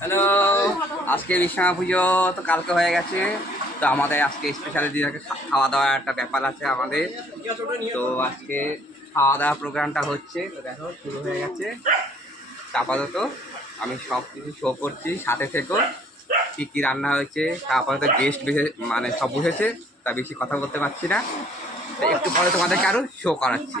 Hello. আজকে বিশ্বমা পুজো তো কালকে হয়ে গেছে। তো আমাদের আজকে স্পেশাল খাওয়া দাওয়ার একটা ব্যাপার আছে আমাদের। তো আজকে খাওয়া দাওয়া প্রোগ্রামটা হচ্ছে, তো দেখো, শুরু হয়ে গেছে। আপাতত আমি সব কিছু শো করছি, সাথে থেকো কী কী রান্না হয়েছে আপাতত গেস্ট বেশি মানে সব বসেছে, তা বেশি কথা বলতে পারছি না। তো একটু পরে তোমাদেরকে আরও শো করাচ্ছি।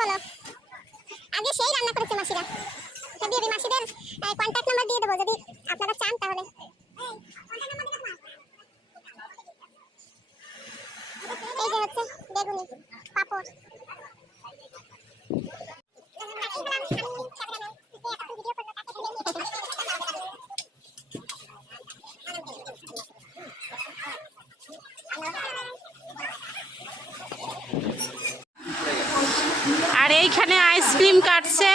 বলো। আগে সেই রান্না করেছে মাসিরা। যদি দিয়ে মাসিদের কন্ট্যাক্ট নাম্বার দিয়ে দেবো যদি আপনারা চান তাহলে। এই যে হচ্ছে বেগুনি, পাপড়। আর এইখানে আইসক্রিম কাটছে।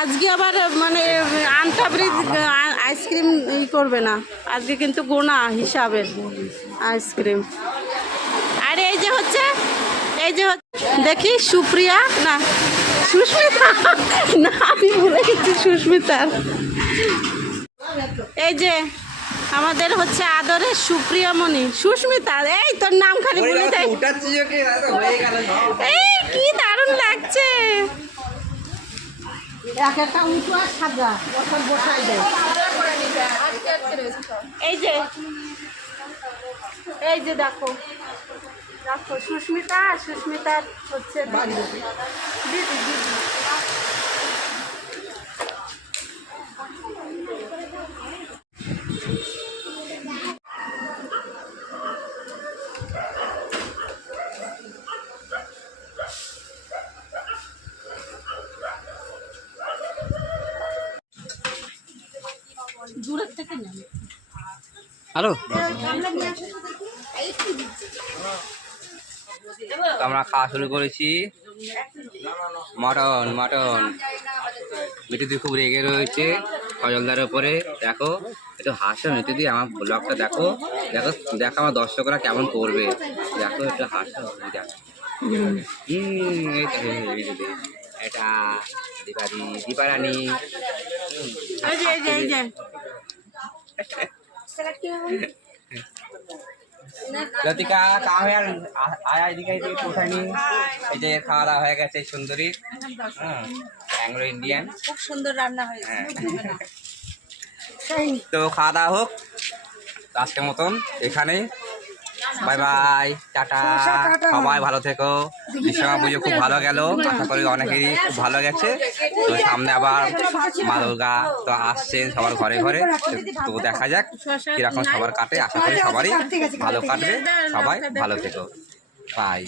আজকে আবার মানে আনটাবৃত আইসক্রিম ই করবে না। আজকে কিন্তু গোনা হিসাবের আইসক্রিম। আর এই যে হচ্ছে, এই যে হচ্ছে, দেখি সুপ্রিয়া, না, সুস্মিতা, না, আমি ভুলে গেছি সুস্মিতার। এই যে আমাদের হচ্ছে আদরের সুপ্রিয়ামণি সুস্মিতা এই তোর নাম খালি বলে দেয়। হয়ে এই কি দারুণ লাগছে। এই যে এই যে দেখো দেখো সুস্মিতা সুস্মিতার হচ্ছে হ্যালো। আমরা খাওয়া শুরু করেছি। Mutton mutton. মিঠুদি খুব রেগে রয়েছে সজলদার উপরে। দেখো একটু হাসো মিঠুদি আমার ব্লগটা দেখো। দেখো দেখো আমার দর্শকরা কেমন করবে। দেখো একটু হাসো দেখো হুম, এটা দীপারি দীপারানি এই যে এই যে এই যে লতিকা কামে আর আয়া এদিকে এদিকে কোথায়নি এই যে খাওয়া দাওয়া হয়ে গেছে সুন্দরী হ্যাঁ অ্যাংলো ইন্ডিয়ান। খুব সুন্দর রান্না হয়েছে। হ্যাঁ। তো খাওয়া দাওয়া হোক আজকের মতন এখানেই। বাই বাই টাটা। সবাই ভালো থেকো। বিশ্বকর্মা পুজো খুব ভালো গেল। আশা করি অনেকেরই খুব ভালো গেছে। তো সামনে আবার মা দুর্গা তো আসছেন সবার ঘরে ঘরে। তো দেখা যাক কীরকম সবার কাটে। আশা করি সবারই ভালো কাটবে। সবাই ভালো থেকো। বাই।